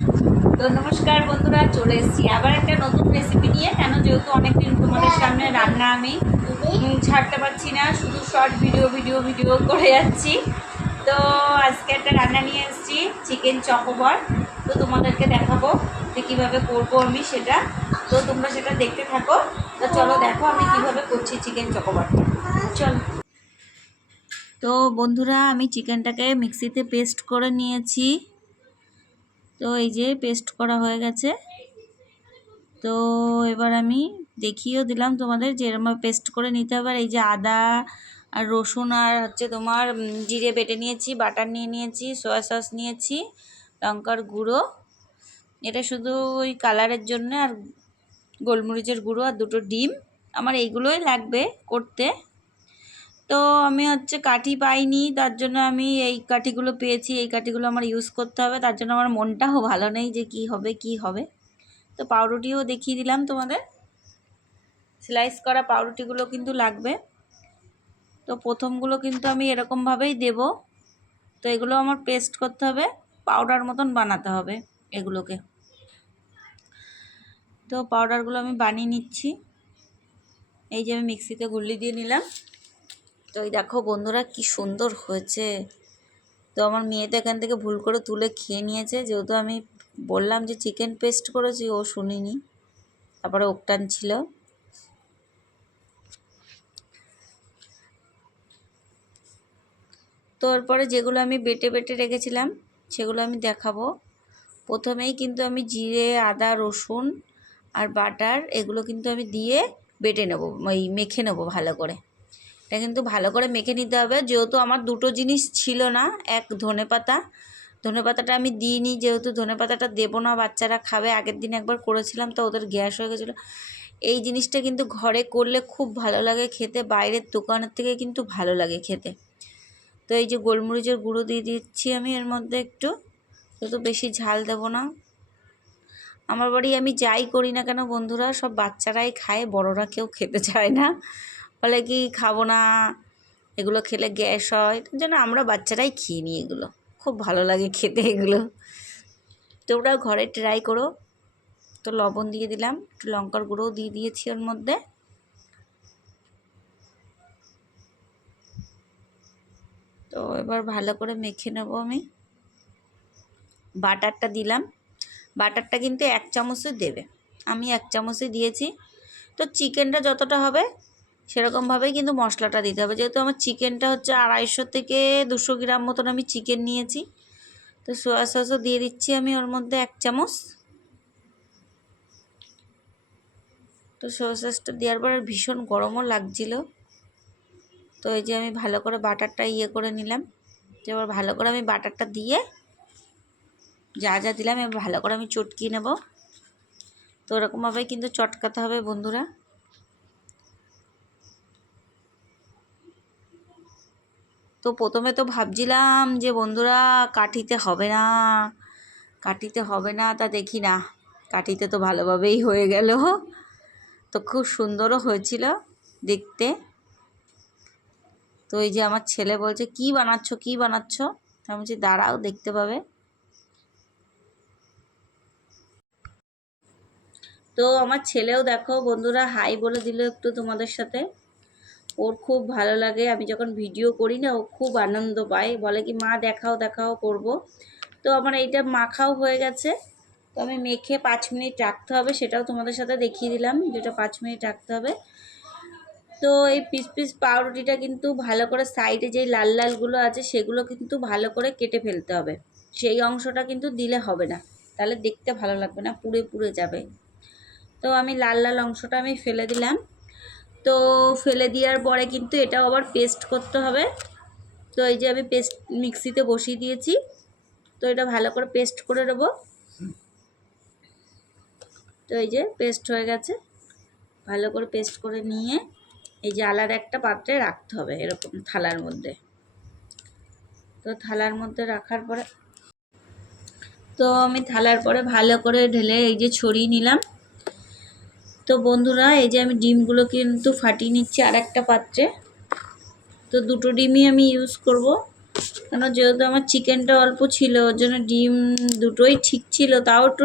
তো নমস্কার বন্ধুরা, চলে এসেছি আবার একটা নতুন রেসিপি নিয়ে। কেন, যেহেতু অনেকদিন তোমাদের সামনে রান্না আমি ছাড়তে পারছি না, শুধু শর্ট ভিডিও ভিডিও ভিডিও করে যাচ্ছি। তো আজকে একটা রান্না নিয়ে এসেছি, চিকেন চকোবার। তো তোমাদেরকে দেখাবো যে কীভাবে করবো আমি সেটা। তো তোমরা সেটা দেখতে থাকো। তো চলো দেখো আমি কিভাবে করছি চিকেন চকোবার। চলো। তো বন্ধুরা, আমি চিকেনটাকে মিক্সিতে পেস্ট করে নিয়েছি। তো এই যে পেস্ট করা হয়ে গেছে। তো এবার আমি দেখিয়েও দিলাম তোমাদের যে এরকম পেস্ট করে নিতে হবে। আর এই যে আদা আর রসুন আর হচ্ছে তোমার জিরে বেটে নিয়েছি, বাটার নিয়ে নিয়েছি, সয়া সস নিয়েছি, লঙ্কার গুঁড়ো, এটা শুধু ওই কালারের জন্য, আর গোলমরিচের গুঁড়ো, আর দুটো ডিম। আমার এইগুলোই লাগবে করতে। তো আমি হচ্ছে কাঠি পাইনি, তার জন্য আমি এই কাঠিগুলো পেয়েছি, এই কাঠিগুলো আমার ইউজ করতে হবে। তার জন্য আমার মনটাও ভালো নেই যে কি হবে। তো পাউরুটিও দেখিয়ে দিলাম তোমাদের, স্লাইস করা পাউরুটিগুলো কিন্তু লাগবে। তো প্রথমগুলো কিন্তু আমি এরকমভাবেই দেব। তো এগুলো আমার পেস্ট করতে হবে, পাউডার মতন বানাতে হবে এগুলোকে। তো পাউডারগুলো আমি বানিয়ে নিচ্ছি। এই যে আমি মিক্সিতে গুল্লি দিয়ে নিলাম। তো এই দেখো বন্ধুরা কি সুন্দর হয়েছে। তো আমার মেয়ে তো এখান থেকে ভুল করে তুলে খেয়ে নিয়েছে, যেহেতু আমি বললাম যে চিকেন পেস্ট করেছি, ও শুনিনি, তারপরে ওকটান ছিল। তো এরপরে যেগুলো আমি বেটে বেটে রেখেছিলাম সেগুলো আমি দেখাবো। প্রথমেই কিন্তু আমি জিরে, আদা, রসুন আর বাটার এগুলো কিন্তু আমি দিয়ে বেটে নেব, ওই মেখে নেব ভালো করে। এটা কিন্তু ভালো করে মেখে নিতে হবে। যেহেতু আমার দুটো জিনিস ছিল না, এক ধনেপাতাটা আমি দিইনি, যেহেতু ধনেপাতাটা দেবো না, বাচ্চারা খাবে। আগের দিন একবার করেছিলাম তো ওদের গ্যাস হয়ে গেছিলো। এই জিনিসটা কিন্তু ঘরে করলে খুব ভালো লাগে খেতে, বাইরের দোকানের থেকে কিন্তু ভালো লাগে খেতে। তো এই যে গোলমরিচের গুঁড়ো দিয়ে দিচ্ছি আমি এর মধ্যে একটু, যেহেতু বেশি ঝাল দেবো না। আমার বাড়ি আমি যাই করি না কেন বন্ধুরা, সব বাচ্চারাই খায়, বড়রা কেউ খেতে চায় না, বলে কি খাবো না, এগুলো খেলে গ্যাস হয়। তার জন্য আমরা বাচ্চারাই খেয়ে নিই, এগুলো খুব ভালো লাগে খেতে এগুলো। তোমরা ঘরে ট্রাই করো। তো লবণ দিয়ে দিলাম, একটু লঙ্কার গুঁড়োও দিয়ে দিয়েছি ওর মধ্যে। তো এবার ভালো করে মেখে নেবো আমি। বাটারটা দিলাম, বাটারটা কিন্তু 1 চামচই দেবে, আমি 1 চামচই দিয়েছি। তো চিকেনটা যতটা হবে সেরকমভাবেই কিন্তু মশলাটা দিতে হবে। যেহেতু আমার চিকেনটা হচ্ছে 250 থেকে 200 গ্রাম মতন আমি চিকেন নিয়েছি। তো সোয়া সসও দিয়ে দিচ্ছি আমি ওর মধ্যে 1 চামচ। তো সোয়া সসটা দেওয়ার পর ভীষণ গরমও লাগছিল। তো এই যে আমি ভালো করে বাটারটা করে নিলাম। এবার ভালো করে আমি বাটারটা দিয়ে যা যা দিলাম এবার ভালো করে আমি চটকিয়ে নেব। তো এরকমভাবেই কিন্তু চটকাতে হবে বন্ধুরা। তো প্রথমে তো ভাবছিলাম যে বন্ধুরা কাঠিতে হবে না, তা দেখি না, কাঠিতে তো ভালোভাবেই হয়ে গেল। তো খুব সুন্দরও হয়েছিল দেখতে। তো এই যে আমার ছেলে বলছে কি বানাচ্ছ, আমি বলছি দাঁড়াও দেখতে পাবে। তো আমার ছেলেও দেখো বন্ধুরা হাই বলে দিল একটু তোমাদের সাথে। ওর খুব ভালো লাগে, আমি যখন ভিডিও করি না ও খুব আনন্দ পায়, বলে কি মা দেখাও করব। তো আমার এইটা মাখাও হয়ে গেছে। তো আমি মেখে 5 মিনিট রাখতে হবে, সেটাও তোমাদের সাথে দেখিয়ে দিলাম, যেটা 5 মিনিট রাখতে হবে। তো এই পিস পাউরুটিটা কিন্তু ভালো করে সাইডে যেই লাল লালগুলো আছে সেগুলো কিন্তু ভালো করে কেটে ফেলতে হবে। সেই অংশটা কিন্তু দিলে হবে না, তাহলে দেখতে ভালো লাগবে না, পুড়ে পুড়ে যাবে। তো আমি লাল লাল অংশটা আমি ফেলে দিলাম। তো ফেলে দেওয়ার পরে কিন্তু এটাও আবার পেস্ট করতে হবে। তো এই যে আমি পেস্ট মিক্সিতে বসিয়ে দিয়েছি। তো এটা ভালো করে পেস্ট করে নেব। তো এই যে পেস্ট হয়ে গেছে, ভালো করে পেস্ট করে নিয়ে এই যে আলাদা একটা পাত্রে রাখতে হবে, এরকম থালার মধ্যে। তো থালার মধ্যে রাখার পরে তো আমি থালার পরে ভালো করে ঢেলে এই যে ছড়িয়ে নিলাম। তো বন্ধুরা এই যে আমি ডিমগুলো কিন্তু ফাটিয়ে নিচ্ছি আর একটা পাত্রে। তো দুটো ডিমই আমি ইউজ করব। কেন যেহেতু আমার চিকেনটা অল্প ছিল, ওর জন্য ডিম দুটোই ঠিক ছিল, তাও একটু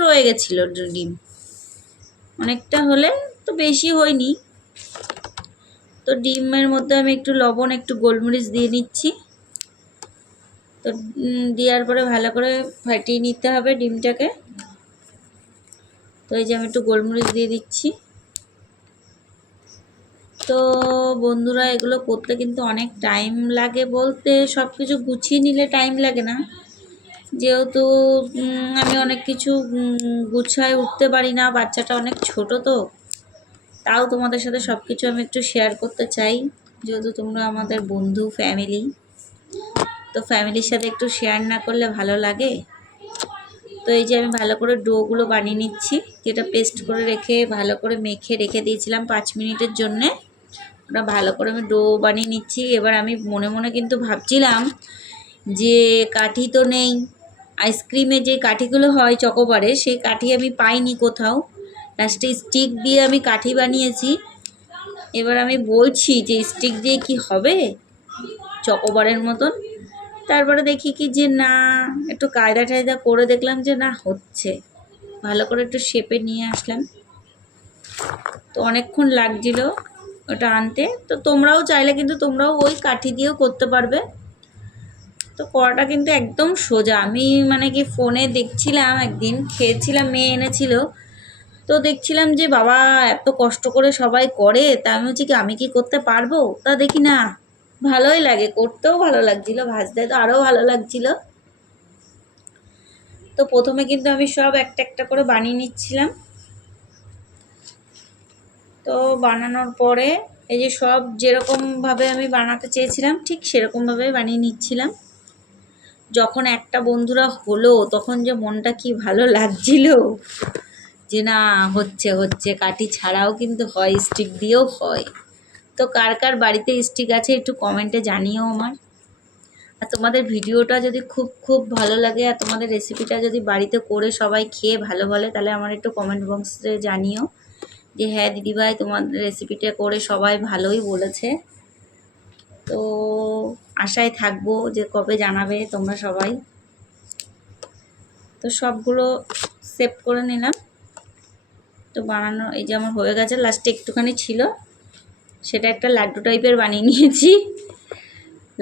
রয়ে গেছিলো ডিম অনেকটা, হলে তো বেশি হয়নি। তো ডিমের মধ্যে আমি একটু লবণ, একটু গোলমরিচ দিয়ে নিচ্ছি। তো দেওয়ার পরে ভালো করে ফাটিয়ে নিতে হবে ডিমটাকে। তো এই যে আমি একটু গোলমরিচ দিয়ে দিচ্ছি। তো বন্ধুরা, এগুলো করতে কিন্তু অনেক টাইম লাগে, বলতে সব কিছু গুছিয়ে নিলে টাইম লাগে না, যেহেতু আমি অনেক কিছু গুছায় উঠতে পারি না, বাচ্চাটা অনেক ছোট, তো তাও তোমাদের সাথে সব কিছু আমি একটু শেয়ার করতে চাই, যেহেতু তোমরা আমাদের বন্ধু, ফ্যামিলি। তো ফ্যামিলির সাথে একটু শেয়ার না করলে ভালো লাগে। তো এই যে আমি ভালো করে ডোগুলো বানিয়ে নিচ্ছি, যেটা পেস্ট করে রেখে ভালো করে মেখে রেখে দিয়েছিলাম 5 মিনিটের জন্যে। ওটা ভালো করে আমি ডো বানিয়ে নিচ্ছি। এবার আমি মনে মনে কিন্তু ভাবছিলাম যে কাঠি তো নেই, আইসক্রিমে যে কাঠিগুলো হয় চকোবারে, সেই কাঠি আমি পাইনি কোথাও। লাস্টে স্টিক দিয়ে আমি কাঠি বানিয়েছি। এবার আমি বলছি যে স্টিক দিয়ে কি হবে চকোবারের মতন, তারপরে দেখি কি যে না, একটু কায়দা টায়দা করে দেখলাম যে না, হচ্ছে। ভালো করে একটু শেপে নিয়ে আসলাম। তো অনেকক্ষণ লাগছিল ওটা আনতে। তো তোমরাও চাইলে কিন্তু তোমরাও ওই কাঠি দিয়েও করতে পারবে। তো কড়াটা কিন্তু একদম সোজা। আমি মানে কি ফোনে দেখছিলাম, একদিন খেয়েছিলাম, মেয়ে এনেছিল, তো দেখছিলাম যে বাবা এত কষ্ট করে সবাই করে, তা আমি হচ্ছে কি আমি কি করতে পারবো? তা দেখি না, ভালোই লাগে, করতেও ভালো লাগছিল, ভাজতে তো আরও ভালো লাগছিল। তো প্রথমে কিন্তু আমি সব একটা একটা করে বানিয়ে নিচ্ছিলাম। তো বানানোর পরে এই যে সব যেরকমভাবে আমি বানাতে চেয়েছিলাম ঠিক সেরকমভাবে বানিয়ে নিচ্ছিলাম। যখন একটা বন্ধুরা হলো, তখন যে মনটা কি ভালো লাগছিল যে না, হচ্ছে হচ্ছে, কাঠি ছাড়াও কিন্তু হয়, স্টিক দিয়েও হয়। তো কার কার বাড়িতে স্টিক আছে একটু কমেন্টে জানিও আমার। আর তোমাদের ভিডিওটা যদি খুব খুব ভালো লাগে, আর তোমাদের রেসিপিটা যদি বাড়িতে করে সবাই খেয়ে ভালো বলে, তাহলে আমার একটু কমেন্ট বক্সে জানিও যে হ্যাঁ দিদিভাই, তোমার রেসিপিটা করে সবাই ভালোই বলেছে। তো আশায় থাকবো যে কবে জানাবে তোমরা সবাই। তো সবগুলো সেভ করে নিলাম। তো বানানো এই যে আমার হয়ে গেছে, লাস্টে একটুখানি ছিল, সেটা একটা লাড্ডু টাইপের বানিয়ে নিয়েছি।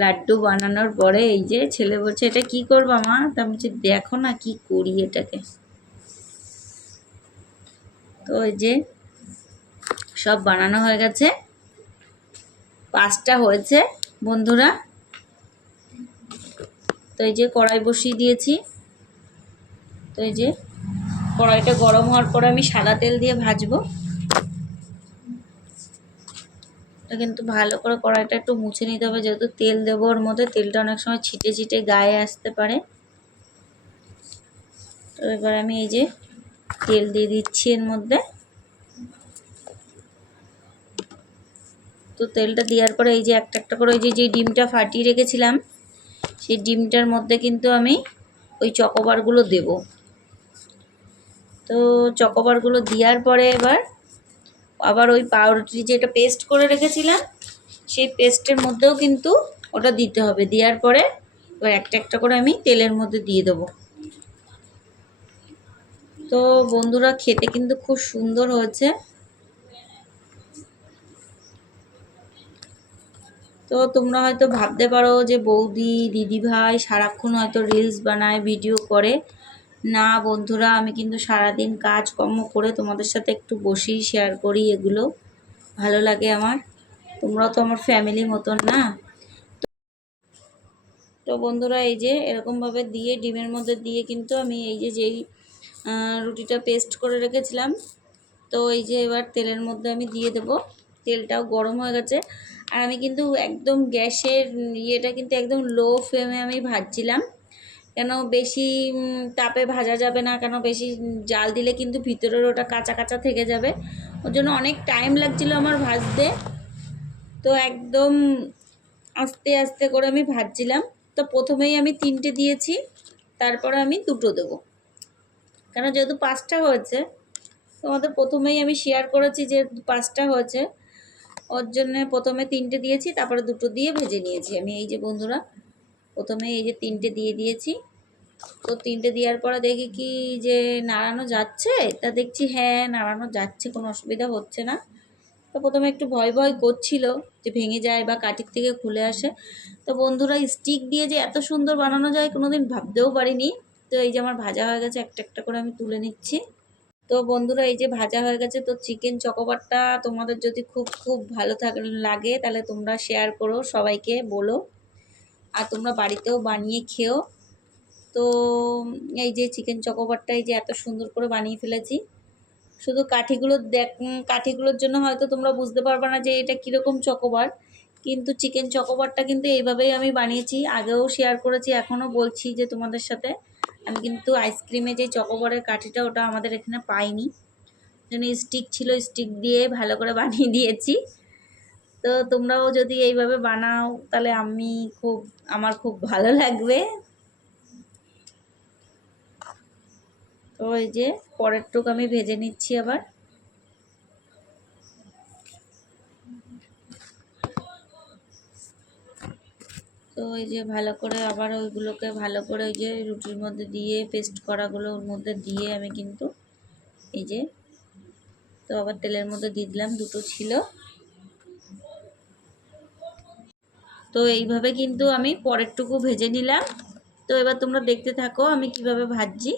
লাড্ডু বানানোর পরে এই যে ছেলে বলছে এটা কি করবা মা? তা আমি বলছি দেখো না কি করি এটাকে। তো ওই যে সব বানানো হয়ে গেছে, 5টা হয়েছে বন্ধুরা। তো এই যে কড়াই বসিয়ে দিয়েছি। তো এই যে কড়াইটা গরম হওয়ার পরে আমি সাদা তেল দিয়ে ভাজবো। এটা কিন্তু ভালো করে কড়াইটা একটু মুছে নিতে হবে, যেহেতু তেল দেবো ওর মধ্যে, তেলটা অনেক সময় ছিটে ছিটে গায়ে আসতে পারে। তো এবার আমি এই যে তেল দিয়ে দিচ্ছি এর মধ্যে। তো তেলটা দেওয়ার পরে এই যে একটা একটা করে ওই যে ডিমটা ফাটিয়ে রেখেছিলাম, সেই ডিমটার মধ্যে কিন্তু আমি ওই চকোবারগুলো দেব। তো চকোবারগুলো দেওয়ার পরে এবার আবার ওই পাউরুটি যেটা পেস্ট করে রেখেছিলাম, সেই পেস্টের মধ্যেও কিন্তু ওটা দিতে হবে। দেওয়ার পরে এবার একটা একটা করে আমি তেলের মধ্যে দিয়ে দেবো। তো বন্ধুরা, খেতে কিন্তু খুব সুন্দর হয়েছে। তো তোমরা হয়তো ভাবতে পারো যে বৌদি, দিদিভাই সারাক্ষণ হয়তো রিলস বানায়, ভিডিও করে। না বন্ধুরা, আমি কিন্তু সারাদিন কাজকর্ম করে তোমাদের সাথে একটু বসেই শেয়ার করি, এগুলো ভালো লাগে আমার। তোমরাও তো আমার ফ্যামিলির মতন না। তো বন্ধুরা, এই যে এরকমভাবে দিয়ে ডিমের মধ্যে দিয়ে কিন্তু আমি এই যে যেই রুটিটা পেস্ট করে রেখেছিলাম, তো এই যে এবার তেলের মধ্যে আমি দিয়ে দেব। তেলটাও গরম হয়ে গেছে, আর আমি কিন্তু একদম গ্যাসের ইয়েটা কিন্তু একদম লো ফ্লেমে আমি ভাজছিলাম, কেন বেশি তাপে ভাজা যাবে না, কেন বেশি জাল দিলে কিন্তু ভিতরের ওটা কাঁচা কাঁচা থেকে যাবে, ওর জন্য অনেক টাইম লাগছিল আমার ভাজতে। তো একদম আস্তে আস্তে করে আমি ভাজছিলাম। তো প্রথমেই আমি 3টে দিয়েছি, তারপরে আমি 2টো দেবো, কেন যেহেতু 5টা হয়েছে। তোমাদের প্রথমেই আমি শেয়ার করেছি যে 5টা হয়েছে। ওর জন্য প্রথমে 3টে দিয়েছি, তারপরে 2টো দিয়ে ভেজে নিয়েছি আমি। এই যে বন্ধুরা, প্রথমে এই যে 3টে দিয়ে দিয়েছি। তো 3টে দেওয়ার পরে দেখি কি যে নাড়ানো যাচ্ছে, তা দেখছি হ্যাঁ নাড়ানো যাচ্ছে, কোনো অসুবিধা হচ্ছে না। তো প্রথমে একটু ভয় ভয় করছিল যে ভেঙে যায় বা কাঠির থেকে খুলে আসে। তো বন্ধুরা, স্টিক দিয়ে যে এত সুন্দর বানানো যায় কোনোদিন ভাবতেও পারিনি। তো এই যে আমার ভাজা হয়ে গেছে, একটা একটা করে আমি তুলে নিচ্ছি। তো বন্ধুরা, এই যে ভাজা হয়ে গেছে। তো চিকেন চকোবারটা তোমাদের যদি খুব খুব ভালো লাগে তাহলে তোমরা শেয়ার করো, সবাইকে বলো, আর তোমরা বাড়িতেও বানিয়ে খেও। তো এই যে চিকেন চকোবারটা এই যে এত সুন্দর করে বানিয়ে ফেলেছি। শুধু কাঠিগুলোর জন্য হয়তো তোমরা বুঝতে পারবে না যে এটা কীরকম চকোবার, কিন্তু চিকেন চকোবারটা কিন্তু এইভাবেই আমি বানিয়েছি। আগেও শেয়ার করেছি, এখনও বলছি যে তোমাদের সাথে আমি কিন্তু আইসক্রিমে যে চকোবারের কাঠিটা ওটা আমাদের এখানে পাইনি, জন্য স্টিক ছিল, স্টিক দিয়ে ভালো করে বানিয়ে দিয়েছি। তো তোমরাও যদি এইভাবে বানাও তাহলে আমার খুব ভালো লাগবে। তো এই যে পরের টুক আমি ভেজে নিচ্ছি আবার। তো এই যে ভালো করে আবার ওইগুলোকে ভালো করে ওই যে রুটির মধ্যে দিয়ে পেস্ট করাগুলোর মধ্যে দিয়ে আমি কিন্তু এই যে, তো আবার তেলের মধ্যে দিয়ে দিলাম, 2টো ছিল। তো এইভাবে কিন্তু আমি পরেরটুকু ভেজে নিলাম। তো এবার তোমরা দেখতে থাকো আমি কিভাবে ভাজছি।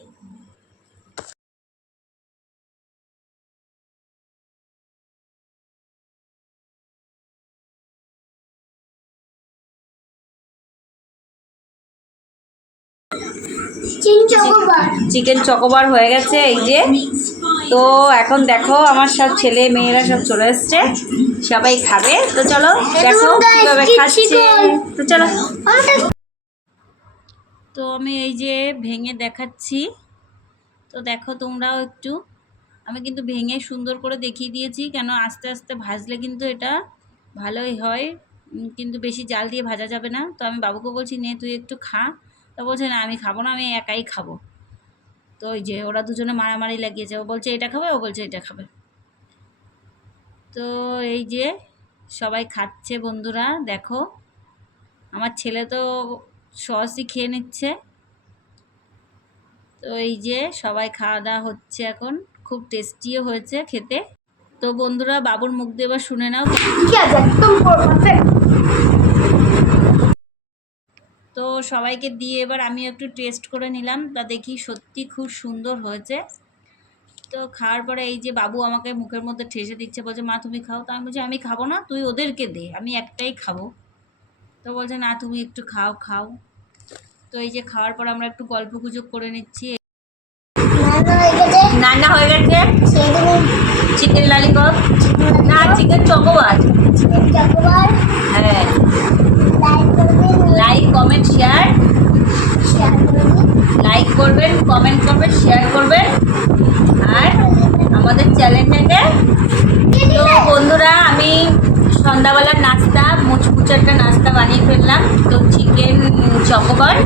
চিকেন চকোবার হয়ে গেছে এই যে। তো এখন দেখো আমার সব ছেলে মেয়েরা সব চলে এসছে, সবাই খাবে। তো চলো দেখো কিভাবে খাচ্ছে। তো চলো, তো আমি এই যে ভেঙে দেখাচ্ছি। তো দেখো তোমরাও একটু, আমি কিন্তু ভেঙে সুন্দর করে দেখিয়ে দিয়েছি, কেন আস্তে আস্তে ভাজলে কিন্তু এটা ভালোই হয়, কিন্তু বেশি জাল দিয়ে ভাজা যাবে না। তো আমি বাবুকে বলছি নে তুই একটু খা, তো বলছে না আমি খাবো না, আমি একাই খাবো। তো ওই যে ওরা দুজনে মারামারি লাগিয়েছে, ও বলছে এটা খাবে, ও বলছে এটা খাবে। তো এই যে সবাই খাচ্ছে বন্ধুরা, দেখো আমার ছেলে তো সসই খেয়ে নিচ্ছে। তো এই যে সবাই খাওয়া দাওয়া হচ্ছে এখন, খুব টেস্টিও হয়েছে খেতে। তো বন্ধুরা, বাবুর মুখ দিয়ে এবার শুনে নাও। তো সবাইকে দিয়ে এবার আমি একটু টেস্ট করে নিলাম, তা দেখি সত্যি খুব সুন্দর হয়েছে। তো খাওয়ার পরে এই যে বাবু আমাকে মুখের মধ্যে ঠেসে দিচ্ছে, বলছে মা তুমি খাও। তো আমি বলছি আমি খাবো না, তুই ওদেরকে দে, আমি একটাই খাবো। তো বলছে না তুমি একটু খাও খাও। তো এই যে খাওয়ার পর আমরা একটু গল্প গুজব করে নিচ্ছি। রান্না হয়ে গেছে চিকেন ললিপপ, না চিকেন চকোবার। হ্যাঁ, লাইক কমেন্ট শেয়ার, লাইক করবেন, কমেন্ট করবেন, শেয়ার করবেন, আর আমাদের চ্যানেলটাকে। তো বন্ধুরা, আমি সন্ধ্যাবেলার নাস্তা মুচমুচে একটা নাস্তা বানিয়ে ফেললাম, তো চিকেন চকোবার।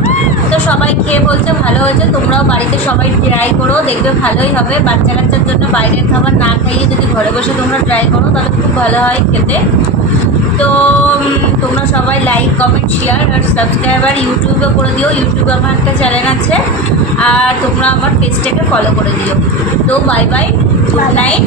তো সবাই খেয়ে বলছে ভালো হয়েছে, তোমরাও বাড়িতে সবাই ট্রাই করো, দেখবে ভালোই হবে। বাচ্চা কাচ্চার জন্য বাইরের খাবার না খাইয়ে যদি ঘরে বসে তোমরা ট্রাই করো তাহলে খুব ভালো হয় খেতে। তো তোমরা সবাই লাইক কমেন্ট শেয়ার আর সাবস্ক্রাইবার ইউটিউবে করে দিও, ইউটিউবে আমার একটা চ্যানেল আছে, আর তোমরা আমার পেজটাকে ফলো করে দিও। তো বাই বাই, গুড নাইট।